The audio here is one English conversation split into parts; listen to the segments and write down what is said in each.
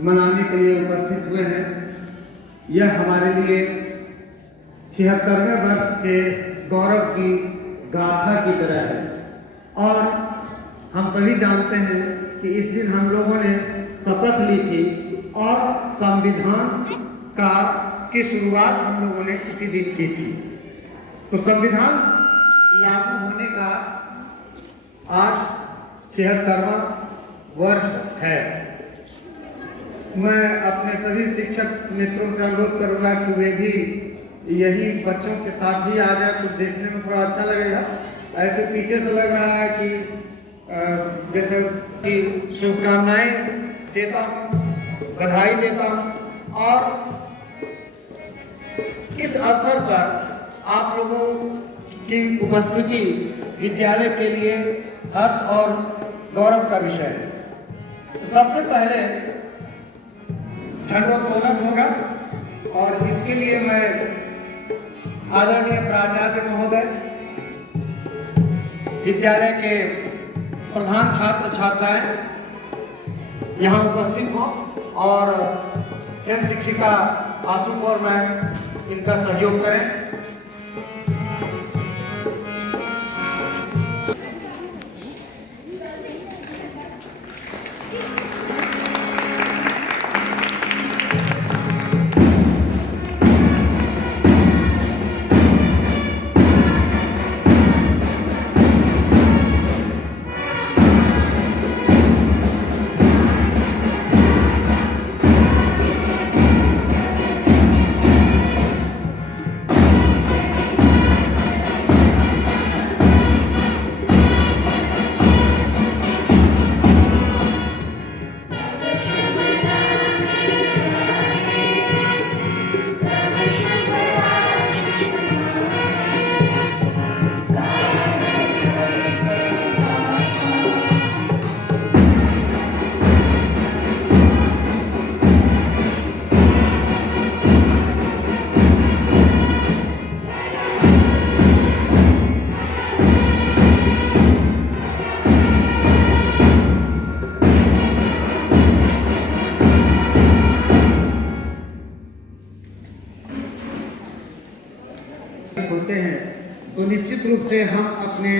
मनाने के लिए उपस्थित हुए हैं। यह हमारे लिए 76वें वर्ष के गौरव की गाथा की तरह है और हम सभी जानते हैं कि इस दिन हम लोगों ने शपथ ली थी और संविधान की शुरुआत हम लोगों ने इसी दिन की थी। तो संविधान लागू होने का आज 76वां वर्ष है। मैं अपने सभी शिक्षक मित्रों से अनुरोध करूंगा कि वे भी यही बच्चों के साथ ही आ जाए, कुछ देखने में थोड़ा अच्छा लगेगा। ऐसे पीछे से लग रहा है कि जैसे कि शुभकामनाएं देता हूँ, बधाई देता हूँ और इस अवसर पर आप लोगों की उपस्थिति विद्यालय के लिए हर्ष और गौरव का विषय है। तो सबसे पहले झंडोत्तोलन होगा और इसके लिए मैं आदरणीय प्राचार्य महोदय, विद्यालय के प्रधान छात्र छात्राएं यहाँ उपस्थित हों और एन शिक्षिका आशु कौर मैम इनका सहयोग करें। होते हैं तो निश्चित रूप से हम अपने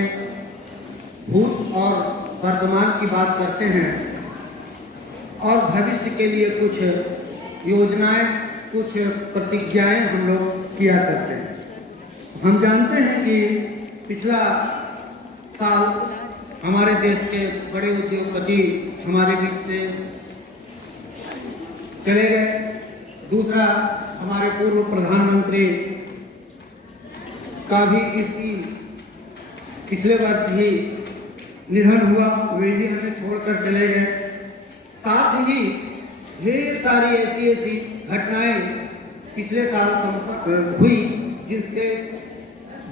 भूत और वर्तमान की बात करते हैं और भविष्य के लिए कुछ योजनाएं, कुछ प्रतिज्ञाएं हम लोग किया करते हैं। हम जानते हैं कि पिछला साल हमारे देश के बड़े उद्योगपति हमारे बीच से चले गए। दूसरा, हमारे पूर्व प्रधानमंत्री का भी इसी पिछले वर्ष ही निधन हुआ, वे भी हमें छोड़कर चले गए। साथ ही ढेर सारी ऐसी घटनाएं पिछले साल हुई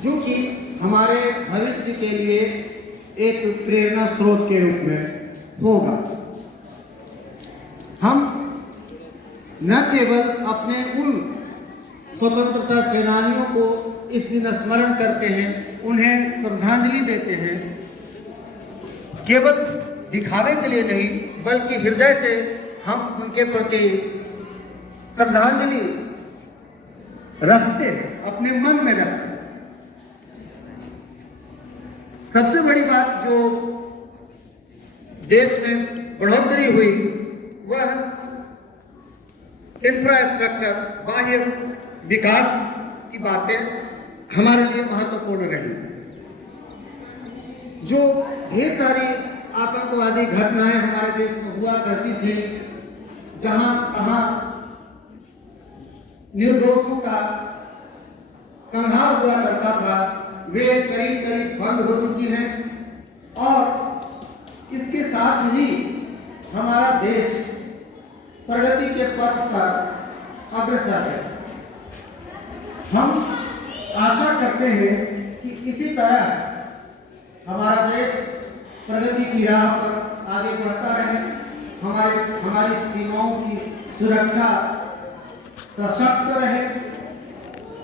जो कि हमारे भविष्य के लिए एक प्रेरणा स्रोत के रूप में होगा। हम न केवल अपने उन स्वतंत्रता सेनानियों को इस दिन स्मरण करते हैं, उन्हें श्रद्धांजलि देते हैं, केवल दिखावे के लिए नहीं बल्कि हृदय से हम उनके प्रति श्रद्धांजलि रखते हैं, अपने मन में रखते हैं। सबसे बड़ी बात जो देश में बढ़ोतरी हुई वह इंफ्रास्ट्रक्चर, बाह्य विकास की बातें हमारे लिए महत्वपूर्ण रही। जो ढेर सारी आतंकवादी घटनाएं हमारे देश में हुआ करती थी, जहां कहां निर्दोषों का संहार हुआ करता था, वे करीब करीब बंद हो चुकी हैं और इसके साथ ही हमारा देश प्रगति के पथ पर अग्रसर है। हम आशा करते हैं कि इसी तरह हमारा देश प्रगति की राह पर आगे बढ़ता रहे, हमारी सीमाओं की सुरक्षा सशक्त रहे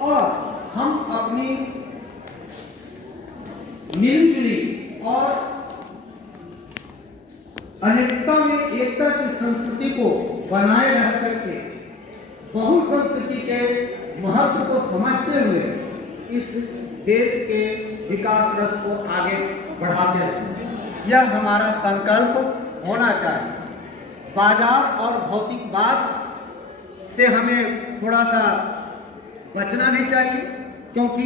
और हम अपनी मिलजुली और अनेकता में एकता की संस्कृति को बनाए रख करके बहुसंस्कृति के महत्व को समझते हुए इस देश के विकास रथ को आगे बढ़ाते रहें, यह हमारा संकल्प होना चाहिए। बाजार और भौतिकवाद से हमें थोड़ा सा बचना नहीं चाहिए, क्योंकि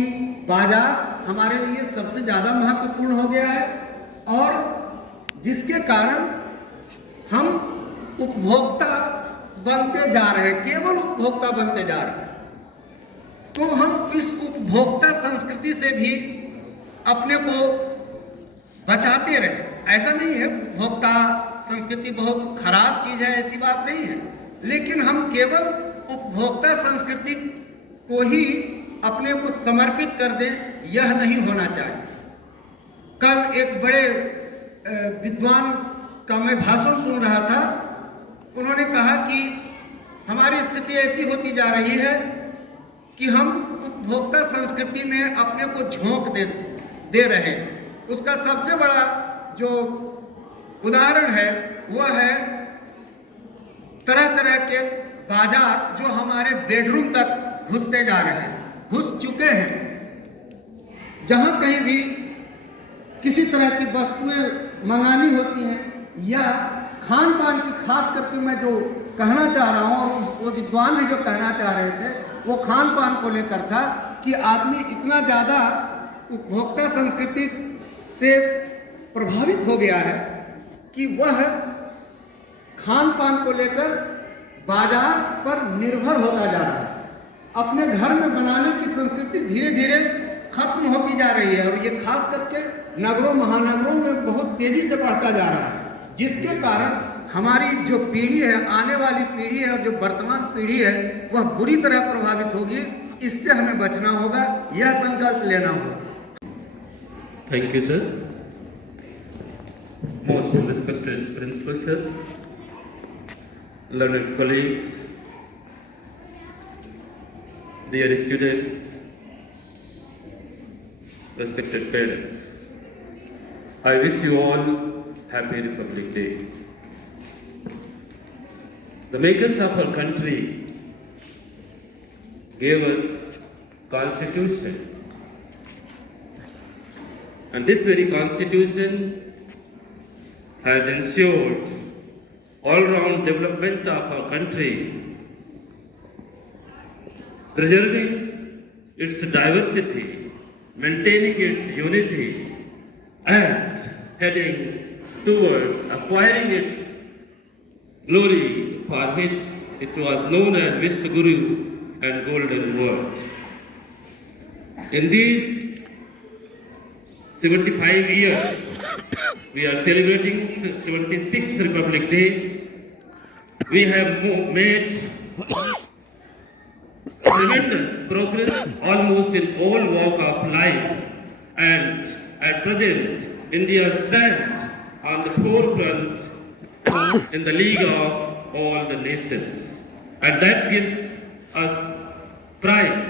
बाजार हमारे लिए सबसे ज़्यादा महत्वपूर्ण हो गया है और जिसके कारण हम उपभोक्ता बनते जा रहे हैं, केवल उपभोक्ता बनते जा रहे हैं। तो हम इस उपभोक्ता संस्कृति से भी अपने को बचाते रहे। ऐसा नहीं है उपभोक्ता संस्कृति बहुत खराब चीज है, ऐसी बात नहीं है, लेकिन हम केवल उपभोक्ता संस्कृति को ही अपने को समर्पित कर दें, यह नहीं होना चाहिए। कल एक बड़े विद्वान का मैं भाषण सुन रहा था, उन्होंने कहा कि हमारी स्थिति ऐसी होती जा रही है कि हम उपभोक्ता संस्कृति में अपने को झोंक दे रहे हैं। उसका सबसे बड़ा जो उदाहरण है वह है तरह तरह के बाजार जो हमारे बेडरूम तक घुसते जा रहे हैं, घुस चुके हैं। जहां कहीं भी किसी तरह की वस्तुएं मंगानी होती हैं या खान पान की, खास करके मैं जो कहना चाह रहा हूं और उसको विद्वान भी जो कहना चाह रहे थे वो खान पान को लेकर था कि आदमी इतना ज़्यादा उपभोक्ता संस्कृति से प्रभावित हो गया है कि वह खान पान को लेकर बाजार पर निर्भर होता जा रहा है। अपने घर में बनाने की संस्कृति धीरे धीरे खत्म होती जा रही है और ये खास करके नगरों महानगरों में बहुत तेजी से बढ़ता जा रहा है, जिसके कारण हमारी जो पीढ़ी है, आने वाली पीढ़ी है और जो वर्तमान पीढ़ी है वह बुरी तरह प्रभावित होगी। इससे हमें बचना होगा, यह संकल्प लेना होगा। Thank you sir. Most respected principal sir, learned colleagues, dear students, respected parents, I wish you all happy Republic Day. The makers of our country gave us Constitution, and this very Constitution has ensured all-round development of our country, preserving its diversity, maintaining its unity, and heading towards acquiring its glory, for which it was known as Vishwaguru and Golden Word. In these 75 years, we are celebrating 76th Republic Day. We have made tremendous progress almost in all walks of life, and at present, India stands on the forefront in the league of all the nations, and that gives us pride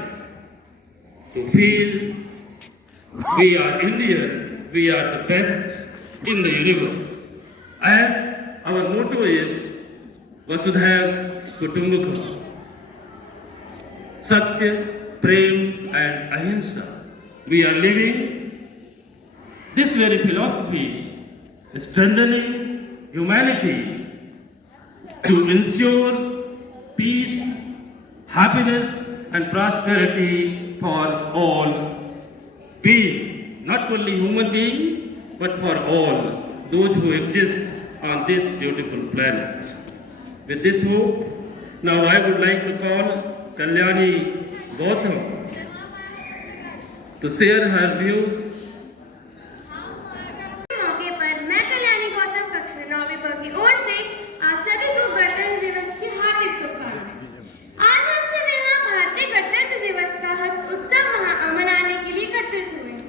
to feel we are Indian, we are the best in the universe. As our motto is Vasudhaiv Kutumbakam, Satya, Prem and Ahimsa. We are living this very philosophy, strengthening humanity to ensure peace, happiness and prosperity for all beings, not only human beings, but for all those who exist on this beautiful planet. With this hope, now I would like to call Kalyani Gautam to share her views. मौके पर मैं कल्याणी गौतम कक्षा 9वीं ब की ओर से आप सभी को गणतंत्र दिवस की हार्दिक शुभकामनाएं। आज हम सब यहाँ भारतीय गणतंत्र दिवस का उत्सव मनाने के लिए एकत्रित हुए हैं।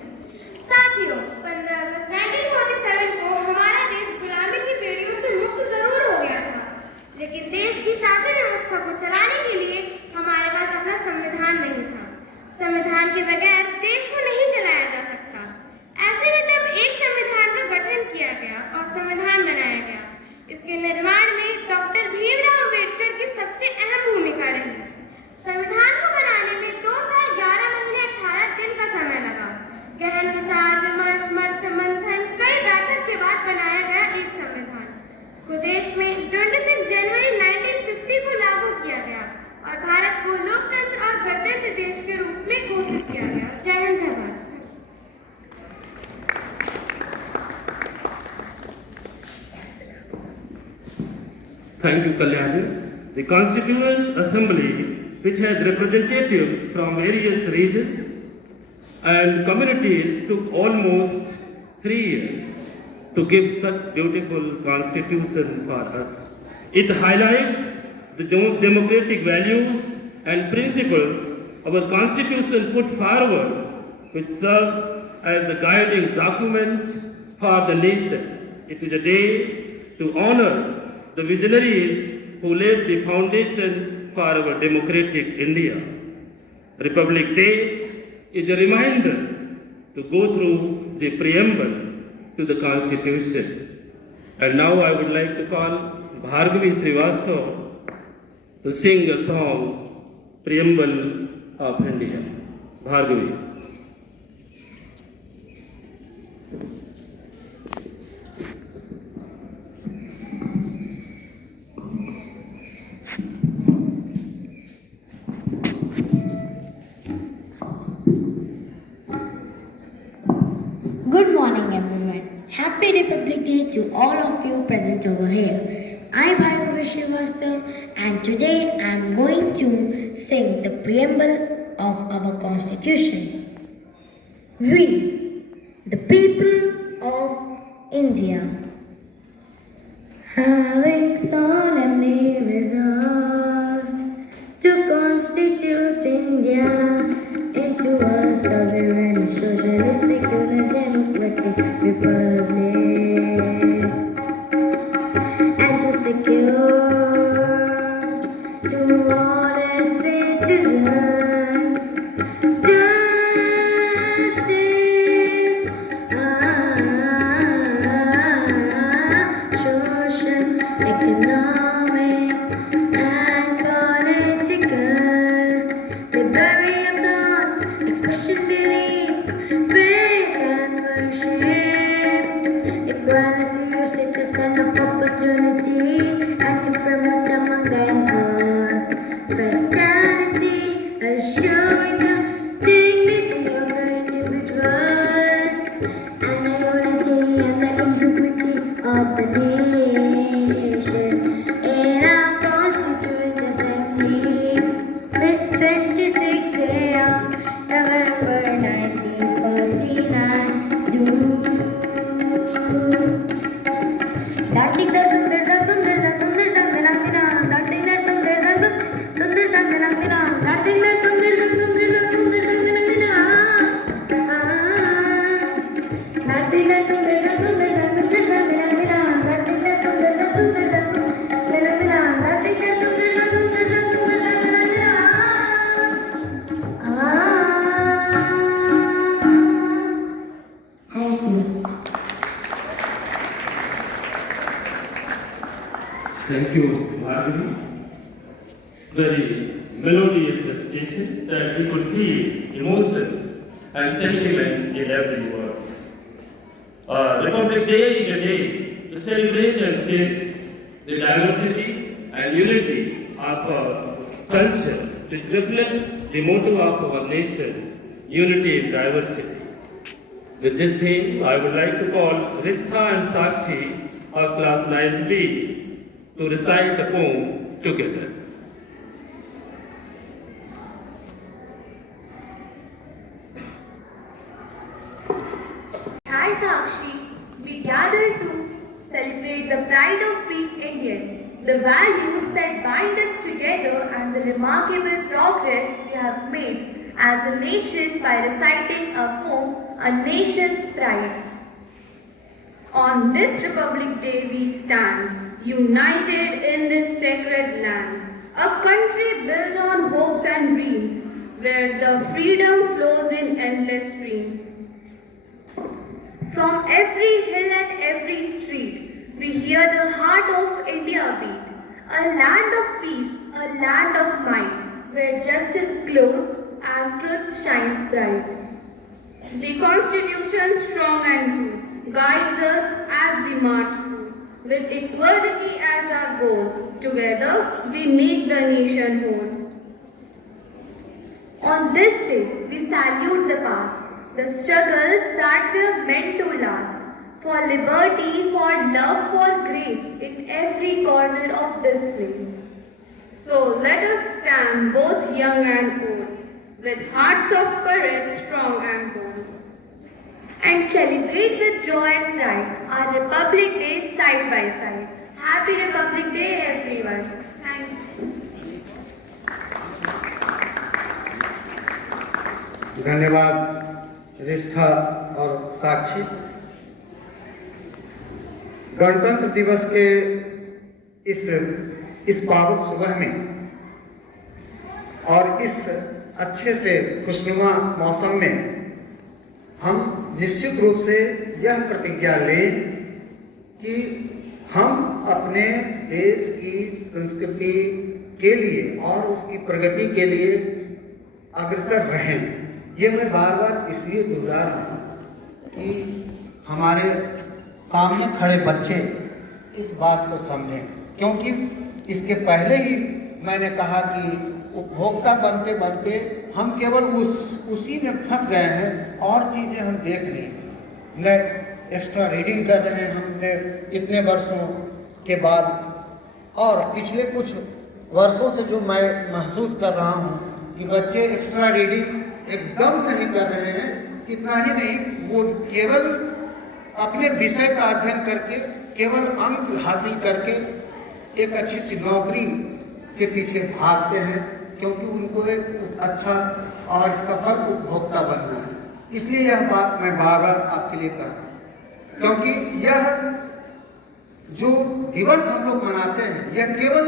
साथियों, 15 अगस्त 1947 को हमारा देश गुलामी की बेड़ियों से मुक्त जरूर हो गया था, लेकिन देश की शासन व्यवस्था को चलाने के लिए हमारे पास अपना संविधान नहीं था। संविधान के बगैर देश को नहीं चलाया जा सकता। ऐसे में तब एक संविधान का गठन किया गया और संविधान बनाया गया। इसके निर्माण में doctor Bhimrao Ambedkar Thank you, Kalyani. The Constituent Assembly, which has representatives from various regions and communities, took almost 3 years to give such beautiful constitution for us. It highlights the democratic values and principles our constitution put forward, which serves as the guiding document for the nation. It is a day to honor the visionaries who laid the foundation for our democratic India. Republic Day is a reminder to go through the preamble to the Constitution. And now I would like to call Bhargavi Srivastava to sing a song, Preamble of India. Bhargavi. Good morning, everyone. Happy Republic Day to all of you present over here. I'm Bhargavi Srivastava, and today I'm going to sing the preamble of our Constitution. We, the people of India, having solemnly resolved to constitute India into a sovereign, socialist, secular, democratic republic, and to secure to all its citizens justice, social, economic, and political liberty of thought, expression, belief, faith, and worship, equality of status and of opportunity, and to promote among them all fraternity, assuring the dignity of the individual and the unity and the integrity of the nation. In our Constituent Assembly, the 26th day of November 1949, Thank you. Thank you, Bhargavi. Very melodious recitation that we could feel emotions and sentiments in every word. Republic Day is a day to celebrate and cherish the diversity and unity of our culture, which reflects the motto of our nation, unity in diversity. With this theme, I would like to call Rishta and Sakshi of class 9B to recite the poem together. Hi Sakshi, we gather to celebrate the pride of being Indian, the values that bind us together and the remarkable progress we have made as a nation by reciting a poem, A Nation's Pride. On this Republic Day we stand, united in this sacred land, a country built on hopes and dreams, where the freedom flows in endless streams. From every hill and every street, we hear the heart of India beat. A land of peace, a land of might, where justice glows and truth shines bright. The Constitution, strong and true, guides us as we march through. With equality as our goal, together we make the nation whole. On this day, we salute the past, the struggles that were meant to last. for liberty, for love, for grace in every corner of this place. So let us stand, both young and old, with hearts of courage strong and bold, and celebrate with joy and pride our Republic Day side by side. Happy Republic Day, everyone. Thank you. धन्यवाद रिष्ठा और साक्षी। गणतंत्र दिवस के इस पावन सुबह में और इस अच्छे से खुशनुमा मौसम में हम निश्चित रूप से यह प्रतिज्ञा लें कि हम अपने देश की संस्कृति के लिए और उसकी प्रगति के लिए अग्रसर रहें। ये मैं बार बार इसलिए दोहरा रहा हूँ कि हमारे सामने खड़े बच्चे इस बात को समझें, क्योंकि इसके पहले ही मैंने कहा कि उपभोक्ता बनते बनते हम केवल उसी में फंस गए हैं और चीज़ें हम देख नहीं। न एक्स्ट्रा रीडिंग कर रहे हैं हमने इतने वर्षों के बाद, और पिछले कुछ वर्षों से जो मैं महसूस कर रहा हूँ कि बच्चे एक्स्ट्रा रीडिंग एकदम नहीं कर रहे हैं। इतना ही नहीं, वो केवल अपने विषय का अध्ययन करके, केवल अंक हासिल करके एक अच्छी सी नौकरी के पीछे भागते हैं, क्योंकि उनको एक अच्छा और सफल उपभोक्ता बनना है। इसलिए यह बात मैं बार बार आपके लिए कह रहा हूँ, क्योंकि यह जो दिवस हम लोग मनाते हैं यह केवल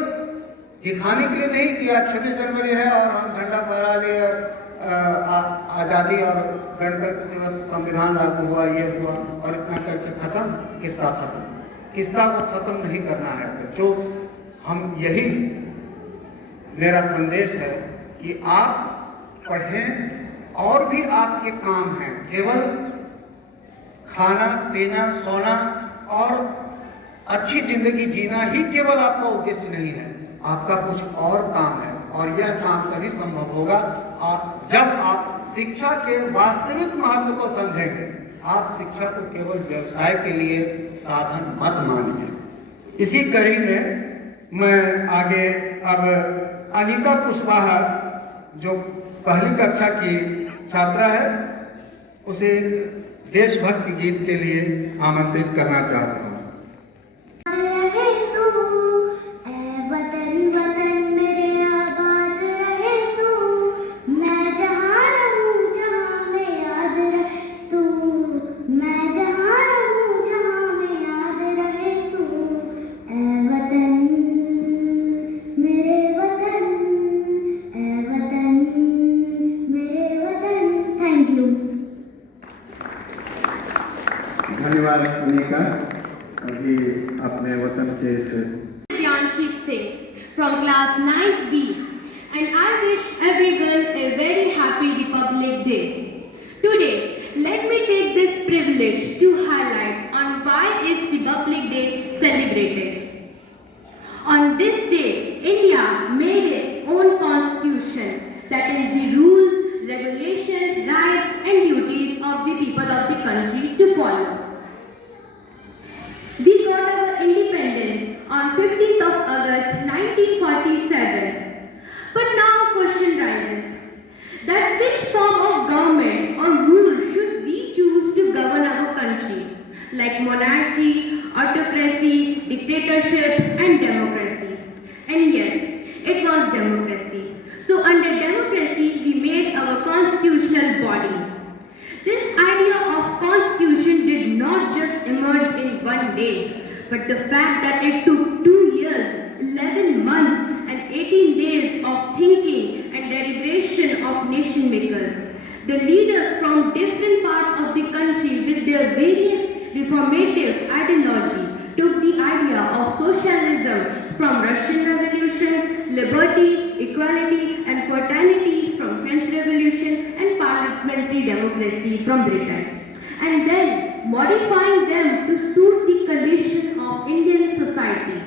दिखाने के लिए नहीं कि आज 26 जनवरी है और हम झंडा फहरा लिए, आज़ादी और गणतंत्र दिवस, संविधान लागू हुआ, ये हुआ और इतना करके खत्म, किस्सा को खत्म नहीं करना है। जो हम यही मेरा संदेश है कि आप पढ़ें और भी आपके काम हैं। केवल खाना पीना सोना और अच्छी जिंदगी जीना ही केवल आपका उद्देश्य नहीं है, आपका कुछ और काम है। और यह काम तभी संभव होगा जब आप शिक्षा के वास्तविक महत्व को समझेंगे। आप शिक्षा को केवल व्यवसाय के लिए साधन मत मानिए। इसी कड़ी में मैं आगे अब अनीता कुशवाहा, जो पहली कक्षा की छात्रा है, उसे देशभक्ति गीत के लिए आमंत्रित करना चाहता हूँ। धन्यवाद अनिका। अभी अपने वतन के से Priyanshi Singh from class 9B, and I wish everyone a very happy Republic Day. Today, let me take this privilege to highlight on why is Republic Day celebrated. On this day, India made its own constitution, that is the rules, regulations, rights and duties of the people of the country to follow. We got our independence on 15th of August 1947. But now a question rises, that which form of government or rule should we choose to govern our country? Like monarchy, autocracy, dictatorship and democracy. And yes, it was democracy. So under democracy, we made our constitutional body. This idea of constitution did not just emerge in one day, but the fact that it took 2 years, 11 months and 18 days of thinking and deliberation of nation makers. The leaders from different parts of the country with their various reformative ideology took the idea of socialism from Russian Revolution, liberty, equality and fraternity from French Revolution and parliamentary democracy from Britain, and then modifying them to suit the condition of Indian society.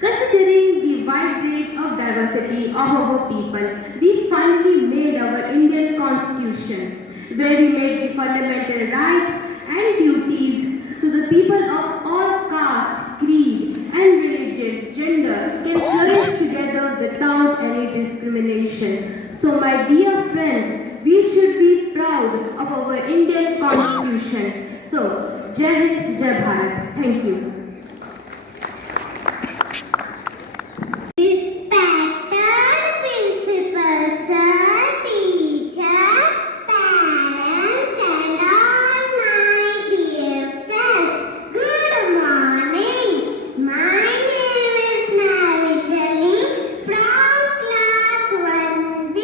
Considering the wide range of diversity of our people, we finally made our Indian Constitution, where we made the fundamental rights and duties the people of all caste, creed, and religion, gender can flourish together without any discrimination. So, my dear friends, we should be proud of our Indian Constitution. So, Jai Hind, Jai Bharat. Thank you. Respected principal sir, teachers, parents and all my dear friends, good morning. My name is Navishali from class 1B.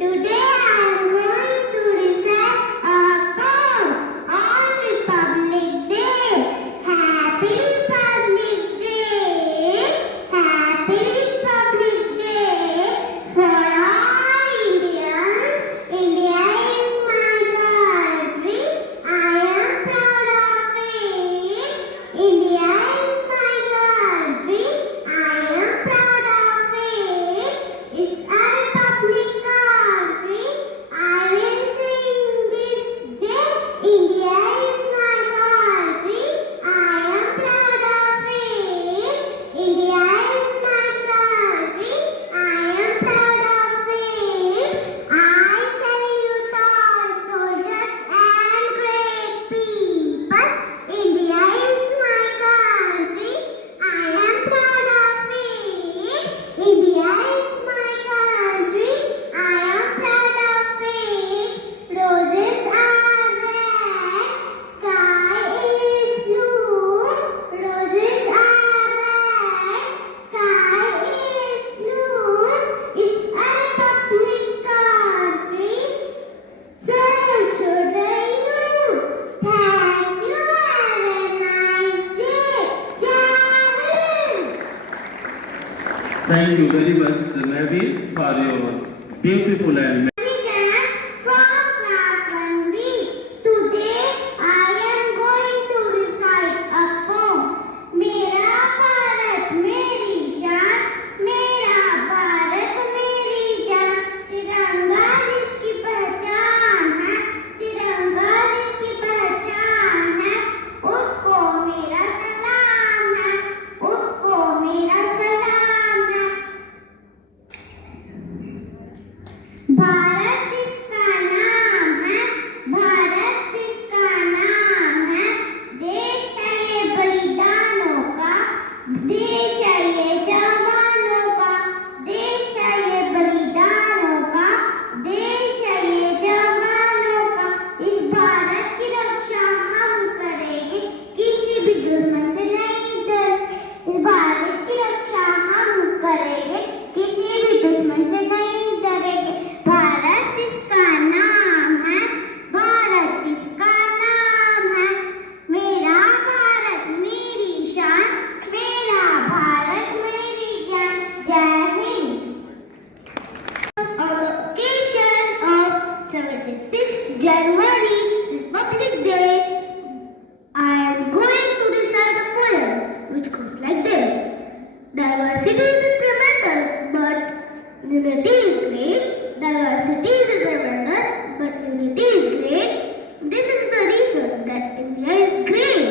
Today I am going to recite a poem on Republic Day. Happy Republic Day. Happy Republic Day for all Indians. India is my country. I am proud of it. India is my country. I am proud of it. It's a republic country. I will sing this day. India is my country. I am proud of it. India is my country. I am proud of it. I salute all soldiers and great people. India is my country. I am proud of it. India is my country. I am proud of it. Roses are red, sky is blue. Roses are red, sky is blue. It's a republic country. So should you. Thank you. Have a nice day. Jai Hind. Thank you very much, Mavis, for your beautiful and From class 1B. Today I am going to recite a poem. मेरा भारत मेरी शान, मेरा भारत मेरी जान, तिरंगा जिसकी पहचान है, तिरंगा जिसकी पहचान है, उसको मेरा सलाम है, उसको मेरा सलाम है। भारत इसका नाम है, भारत इसका नाम है, देश है ये बलिदानों का, देश है ये जवानों का, देश है ये बलिदानों का, देश है ये जवानों का। इस भारत की रक्षा हम करेंगे, किसी भी दुश्मन से नहीं डरेंगे। इस भारत की रक्षा हम करेंगे, किसी भी दुश्मन से नहीं डरेंगे। भारत इसका नाम है, भारत इसका नाम है, मेरा भारत मेरी शान, मेरा भारत मेरी जान। जय Hind. On the occasion of 76th January, Republic Day, I am going to recite a poem which goes like this. Diversity is tremendous, but unity is great. Diversity is tremendous, but unity is great. This is the reason that India is great.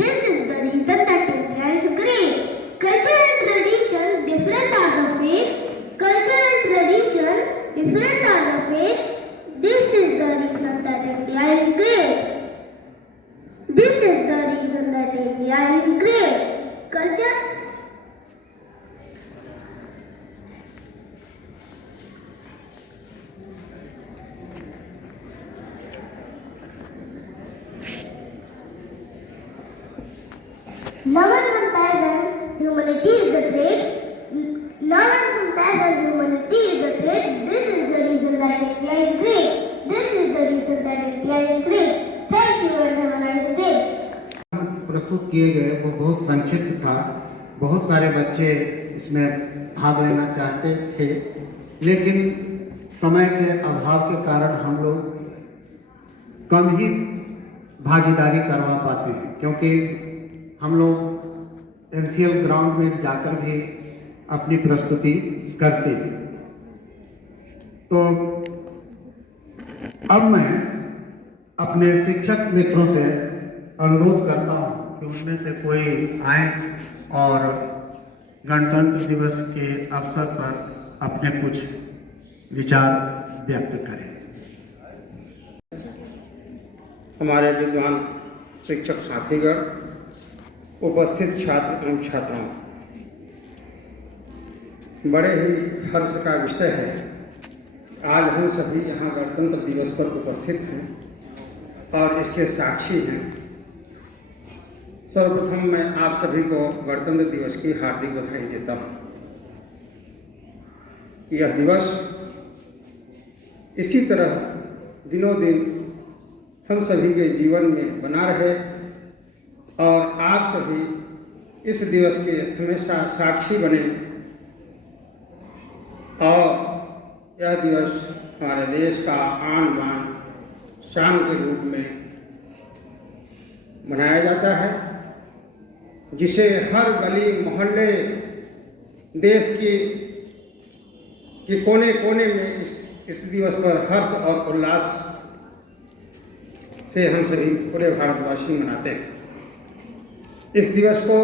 This is the reason that India is great. Culture and tradition, different are the faith. Culture and tradition, different are the faith. This is the reason that India is great. This is the reason that India is great. Culture. Love and compassion, humanity is the trait. Love and compassion, humanity is the trait. This is the reason that India is great. This is the reason that India is great. Thank you and have a nice day. प्रस्तुत किए गए वो बहुत संक्षिप्त था। बहुत सारे बच्चे इसमें भाग लेना चाहते थे, लेकिन समय के अभाव के कारण हम लोग कम ही भागीदारी करवा पाते हैं, क्योंकि हम लोग एनसीएल ग्राउंड में जाकर भी अपनी प्रस्तुति करते हैं। तो अब मैं अपने शिक्षक मित्रों से अनुरोध करता हूँ कि उनमें से कोई आए और गणतंत्र दिवस के अवसर पर अपने कुछ विचार व्यक्त करें। हमारे विद्वान शिक्षक साथीगण, उपस्थित छात्र एवं छात्राओं, बड़े ही हर्ष का विषय है। आज हम सभी यहाँ गणतंत्र दिवस पर उपस्थित हैं और इसके साक्षी हैं। सर्वप्रथम मैं आप सभी को गणतंत्र दिवस की हार्दिक बधाई देता हूँ। यह दिवस इसी तरह दिनों दिन हम सभी के जीवन में बना रहे और आप सभी इस दिवस के हमेशा साक्षी बने और यह दिवस हमारे देश का आन बान शान के रूप में मनाया जाता है, जिसे हर गली मोहल्ले देश के कोने कोने में इस दिवस पर हर्ष और उल्लास से हम सभी पूरे भारतवासी मनाते हैं। इस दिवस को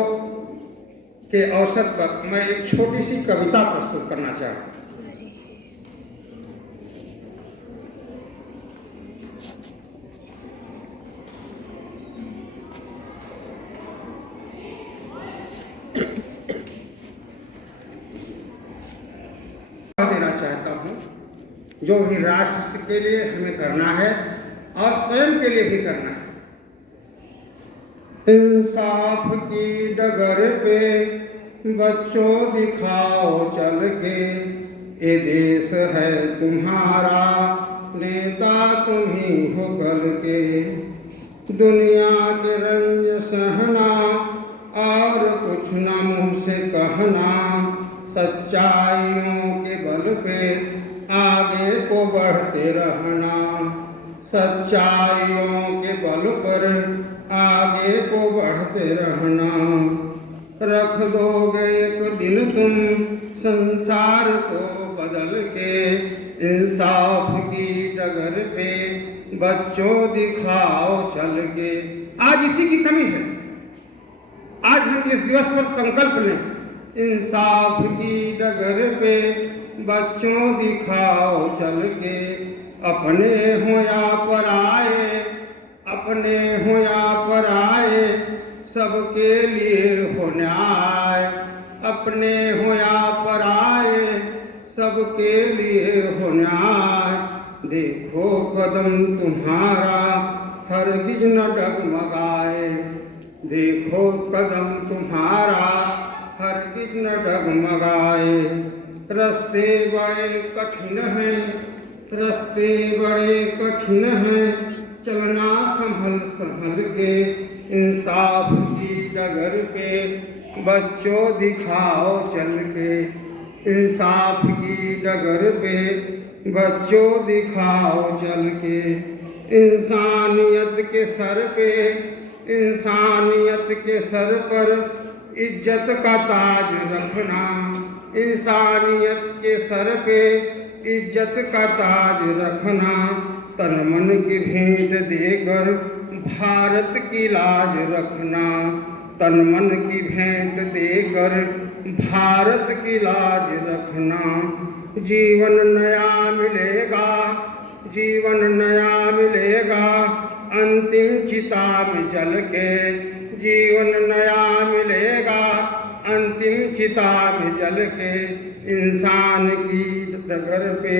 के अवसर पर मैं एक छोटी सी कविता प्रस्तुत करना चाहता हूँ। देना चाहता हूँ जो भी राष्ट्र के लिए हमें करना है और स्वयं के लिए भी करना है। इंसाफ की डगर पे बच्चों दिखाओ चल के, ये देश है तुम्हारा, नेता तुम ही हो गल के। दुनिया के रंज सहना और कुछ न मुँह से कहना, सच्चाइयों के बल पे आगे को बढ़ते रहना। सच्चाइयों के बल पर आगे को बढ़ते रहना। रख दोगे एक दिन तुम संसार को बदल के, इंसाफ की डगर पे बच्चों दिखाओ चल के। आज इसी की कमी है। आज हम इस दिवस पर संकल्प लें, इंसाफ की डगर पे बच्चों दिखाओ चल के। अपने हो या पराए, अपने हो या पराए, सबके लिए हो न्याय। अपने हो या पराए, सबके लिए हो न्याय। देखो कदम तुम्हारा हरगिज न डगमगाए। देखो कदम तुम्हारा हरगिज न डगमगाए। रास्ते बड़े कठिन हैं, रास्ते बड़े कठिन हैं, चलना संभल संभल के। इंसाफ की डगर पे बच्चों दिखाओ चल के। इंसाफ की डगर पे बच्चों दिखाओ चल के। इंसानियत के सर पे, इंसानियत के सर पर इज्जत का ताज रखना। इंसानियत के सर पे इज्जत का ताज रखना। तन मन की भेंट देकर भारत की लाज रखना। तन मन की भेंट देकर भारत की लाज रखना। जीवन नया मिलेगा, जीवन नया मिलेगा, अंतिम चिता में जल के। जीवन नया मिलेगा, अंतिम चिता में जल के। इंसान की डगर पे,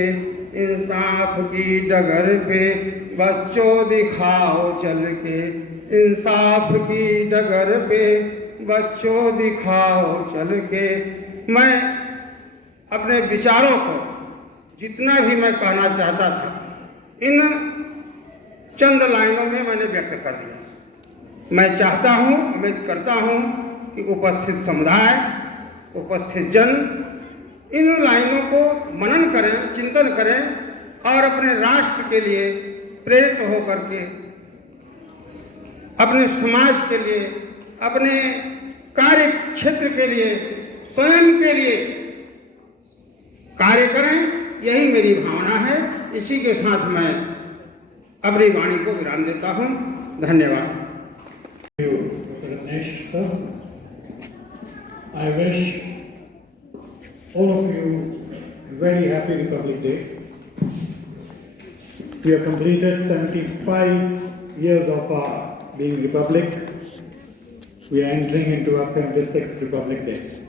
इंसाफ की डगर पे बच्चों दिखाओ चल के। इंसाफ की डगर पे बच्चों दिखाओ चल के। मैं अपने विचारों को जितना भी मैं कहना चाहता था, इन चंद लाइनों में मैंने व्यक्त कर दिया। मैं चाहता हूँ, उम्मीद करता हूँ कि उपस्थित समुदाय, उपस्थित जन इन लाइनों को मनन करें, चिंतन करें और अपने राष्ट्र के लिए प्रेरित होकर के, अपने समाज के लिए, अपने कार्य क्षेत्र के लिए, स्वयं के लिए कार्य करें। यही मेरी भावना है। इसी के साथ मैं अपनी वाणी को विराम देता हूँ। धन्यवाद। Ganesh sir. I wish all of you a very happy Republic Day. We have completed 75 years of our being Republic. We are entering into our 76th Republic Day.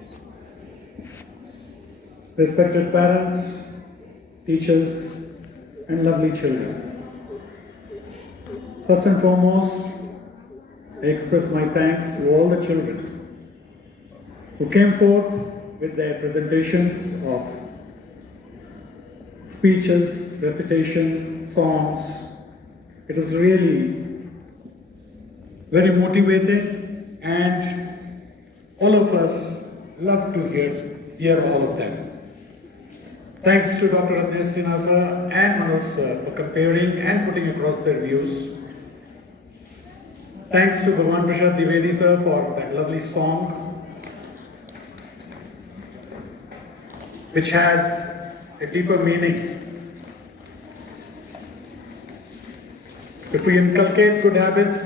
Respected parents, teachers, and lovely children. First and foremost, I express my thanks to all the children who came forth with their presentations of speeches, recitation, songs. It was really very motivating, and all of us love to hear all of them. Thanks to Dr. Rajesh Sinha sir and Manoj sir for comparing and putting across their views. Thanks to Bhavan Prasad Dwivedi sir for that lovely song, which has a deeper meaning. If we inculcate good habits,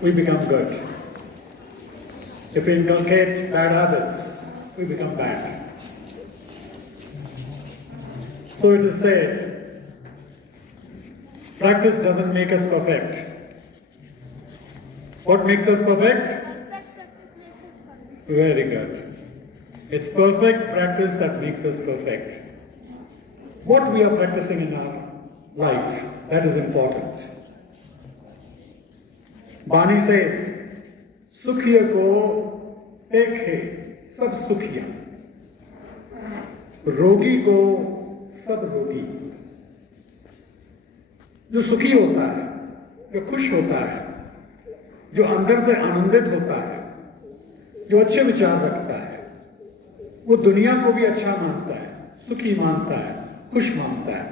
we become good. If we inculcate bad habits, we become bad. So it is said, practice doesn't make us perfect. What makes us perfect? Very good. It's perfect practice that makes us perfect. What we are practicing in our life, that is important. Bani says, Sukhiya ko ek hai, sab sukhiya. Rogi ko सब रोगी. जो सुखी होता है, जो खुश होता है, जो अंदर से आनंदित होता है, जो अच्छे विचार रखता है, वो दुनिया को भी अच्छा मानता है, सुखी मानता है, खुश मानता है.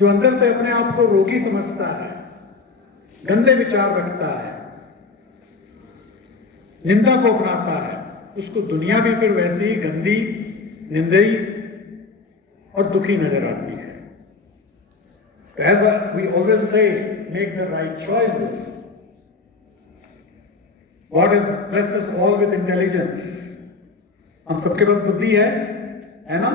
जो अंदर से अपने आप को रोगी समझता है, गंदे विचार रखता है, निंदा को अपनाता है, उसको दुनिया भी फिर वैसी ही गंदी, निंदेई और दुखी नजर आती है. As we always say, make the right choices. God has blessed us all with intelligence. हम सबके पास बुद्धि है ना?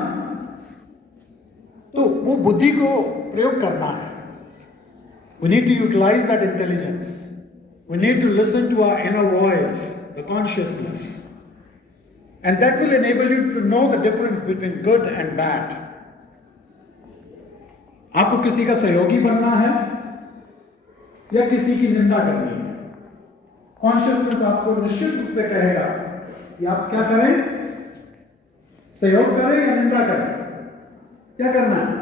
तो वो बुद्धि को प्रयोग करना है. We need to utilize that intelligence. We need to listen to our inner voice, the consciousness. And that will enable you to know the difference between good and bad. आपको किसी का सहयोगी बनना है या किसी की निंदा करनी है. कॉन्शियसनेस आपको निश्चित रूप से कहेगा कि आप क्या करें, सहयोग करें या निंदा करें. क्या करना है,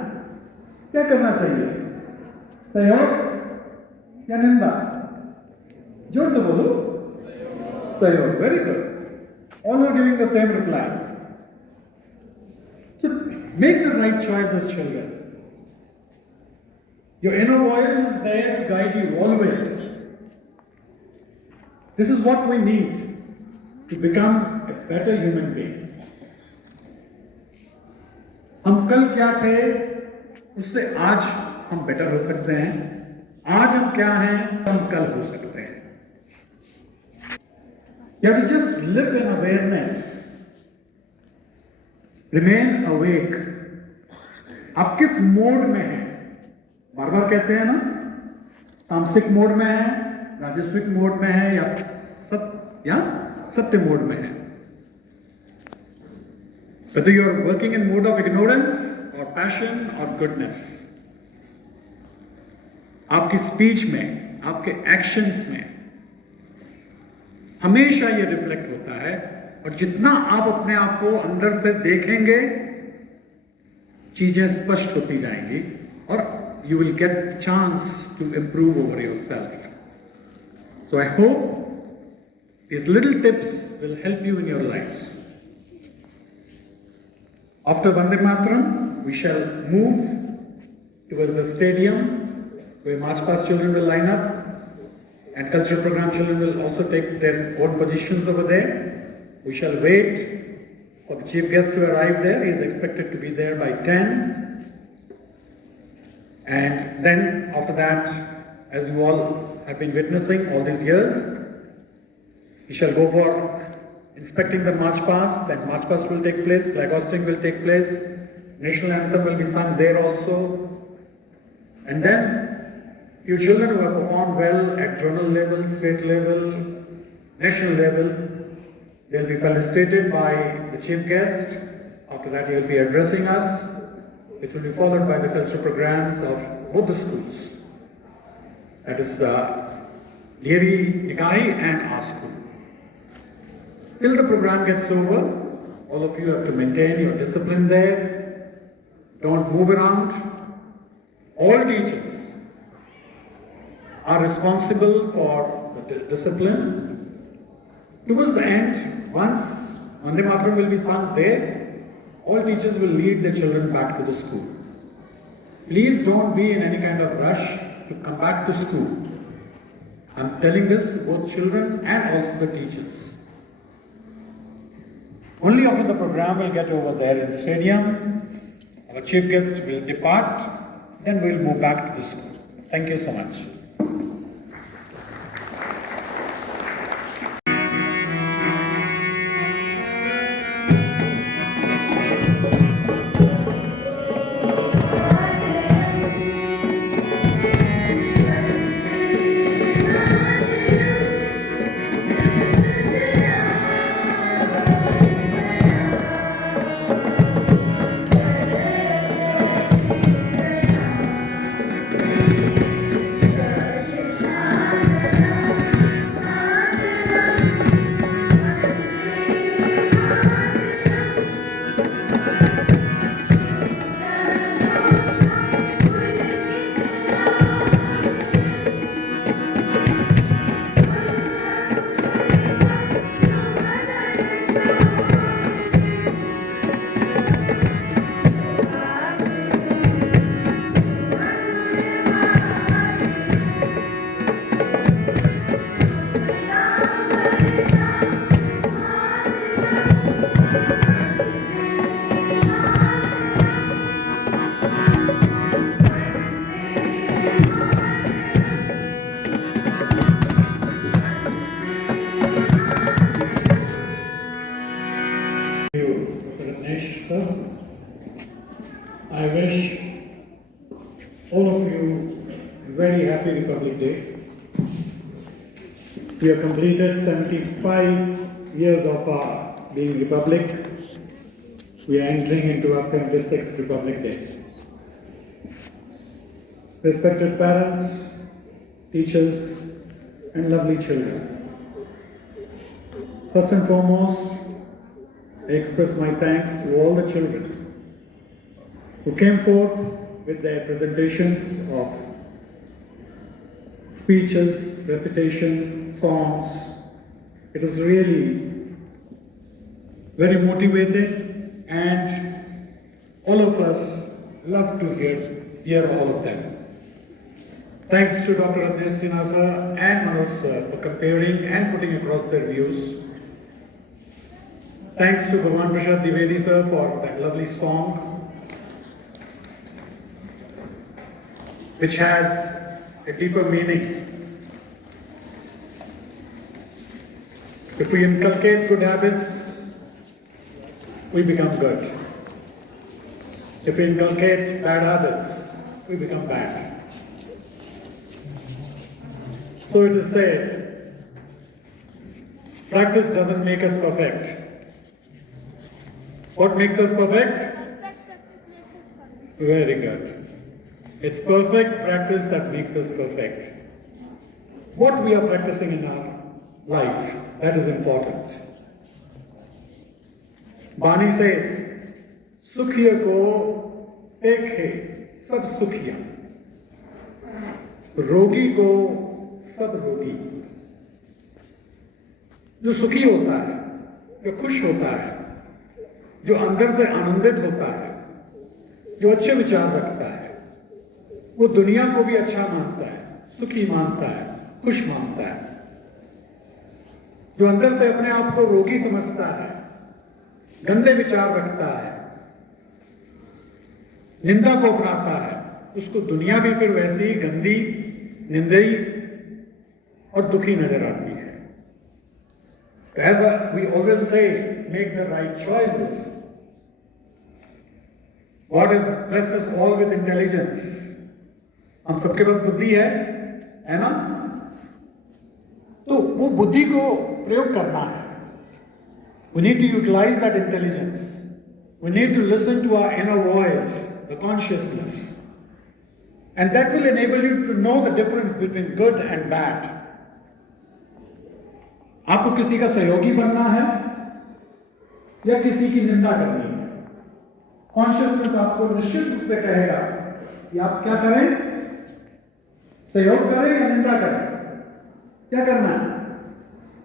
क्या करना चाहिए, सहयोग या निंदा? जोर से बोलो. सहयोग. Very good. All are giving the same reply. So make the right choice as children. Your inner voice is there to guide you always. This is what we need to become a better human being. हम कल क्या थे, उससे आज हम better हो सकते हैं. आज हम क्या हैं, हम कल हो सकते हैं. You have to just live in awareness. Remain awake. आप किस मोड में हैं? बार बार कहते हैं ना, तामसिक मोड में है, राजस्विक मोड में है, या सत्य मोड में है. Whether you are working in mode of ignorance or passion or goodness, आपकी स्पीच में, आपके एक्शंस में हमेशा ये रिफ्लेक्ट होता है. और जितना आप अपने आप को अंदर से देखेंगे, चीजें स्पष्ट होती जाएंगी और you will get the chance to improve over yourself. So I hope these little tips will help you in your lives. After Vande Mataram, we shall move towards the stadium where March Past children will line up, and cultural program children will also take their own positions over there. We shall wait for the chief guest to arrive there. He is expected to be there by 10. And then after that, as you all have been witnessing all these years. We shall go for inspecting the march past, then march past will take place, flag hosting will take place, national anthem will be sung there also. And then, you children who have performed well at zonal level, state level, national level, they'll be felicitated by the chief guest. After that, he will be addressing us. It will be followed by the cultural programs of both the schools. That is Devi Nikai and our school. Till the program gets over, all of you have to maintain your discipline there. Don't move around. All teachers are responsible for the discipline. Towards the end, once Vande Mataram will be sung there, all teachers will lead the children back to the school. Please don't be in any kind of rush to come back to school. I'm telling this to both children and also the teachers. Only after the program will get over there in the stadium, our chief guest will depart, then we'll move back to the school. Thank you so much. I wish all of you a very happy Republic Day. We have completed 75 years of our being Republic. We are entering into our 76th Republic Day. Respected parents, teachers, and lovely children. First and foremost, I express my thanks to all the children who came forth with their presentations of speeches, recitation, songs. It was really very motivating, and all of us love to hear all of them. Thanks to Dr. Adnesh Sinha sir and Manoj sir for comparing and putting across their views. Thanks to Bhagwan Prasad Dwivedi sir for that lovely song, which has a deeper meaning. If we inculcate good habits, we become good. If we inculcate bad habits, we become bad. So it is said, practice doesn't make us perfect. What makes us perfect? Very good. It's perfect practice that makes us perfect. What we are practicing in our life, that is important. Bani says, Sukhiya ko ek hai, sab sukhiya. Rogi ko sab rogi. जो सुखी होता है, जो खुश होता है, जो अंदर से आनंदित होता है, जो अच्छे विचार रखता है, वो दुनिया को भी अच्छा मानता है, सुखी मानता है, खुश मानता है। जो अंदर से अपने आप को रोगी समझता है, गंदे विचार रखता है, निंदा को अपनाता है, उसको दुनिया भी फिर वैसी ही गंदी, निंदेई और दुखी नजर आती है। As we always say, make the right choices. God has blessed us all with intelligence. हम सबके पास बुद्धि है ना? तो वो बुद्धि को प्रयोग करना है। We need to utilize that intelligence. We need to listen to our inner voice, the consciousness. And that will enable you to know the difference between good and bad. आपको किसी का सहयोगी बनना है या किसी की निंदा करनी है? कॉन्शियसनेस आपको निश्चित रूप से कहेगा कि आप क्या करें, सहयोग करें या निंदा करें। क्या करना है,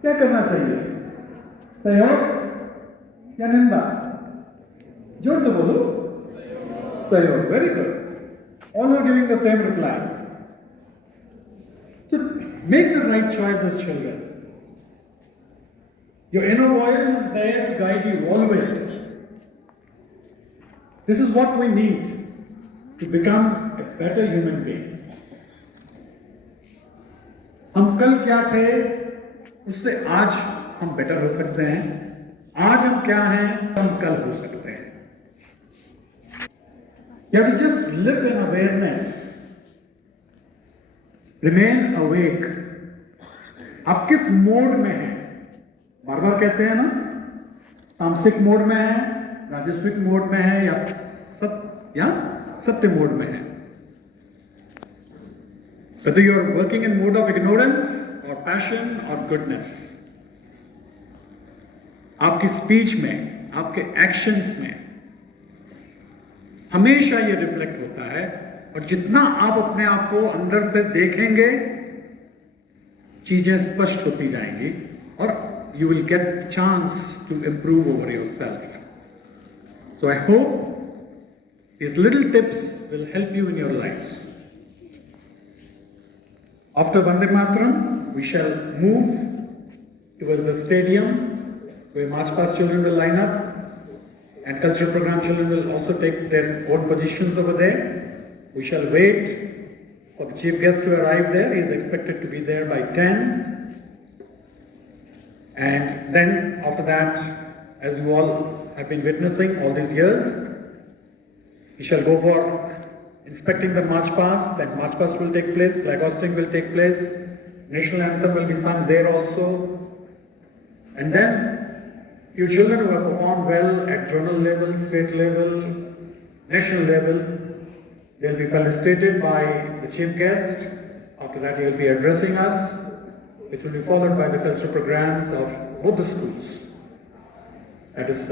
क्या करना चाहिए, सहयोग या निंदा? जोर से बोलो, सहयोग। Very good, all are giving the same reply. So make the right choice as children. Your inner voice is there to guide you always. This is what we need to become a better human being. हम कल क्या थे उससे आज हम better हो सकते हैं। आज हम क्या हैं हम कल हो सकते हैं। You have to just live in awareness. Remain awake. आप किस मोड में हैं? बार बार कहते हैं ना, तामसिक मोड में है, राजस्विक मोड में है या सत्य मोड में है। Whether you are working in mode of ignorance or passion or goodness, आपकी स्पीच में, आपके एक्शंस में हमेशा ये रिफ्लेक्ट होता है। और जितना आप अपने आप को अंदर से देखेंगे, चीजें स्पष्ट होती जाएंगी और you will get the chance to improve over yourself. So I hope these little tips will help you in your lives. After Vande Mataram, we shall move towards the stadium where March Past children will line up and cultural program children will also take their own positions over there. We shall wait for the chief guest to arrive there. He is expected to be there by 10. And then after that, as you all have been witnessing all these years, we shall go for inspecting the march past. Then march past will take place, flag hosting will take place, national anthem will be sung there also. And then you children who have performed well at zonal level, state level, national level, they'll be felicitated by the chief guest. After that he will be addressing us. It will be followed by the cultural programs of both the schools. That is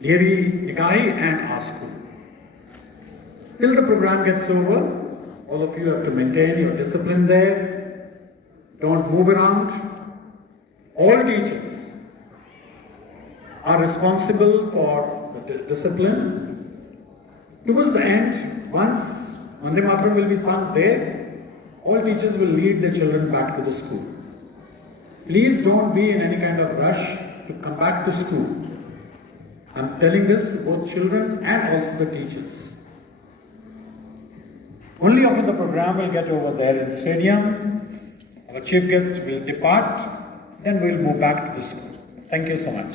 Devi Nikai and our school. Till the program gets over, all of you have to maintain your discipline there. Don't move around. All teachers are responsible for the discipline. Towards the end, once Vande Mataram will be sung there, all teachers will lead the children back to the school. Please don't be in any kind of rush to come back to school. I'm telling this to both children and also the teachers. Only after the program will get over there in the stadium, our chief guest will depart, then we'll move back to the school. Thank you so much.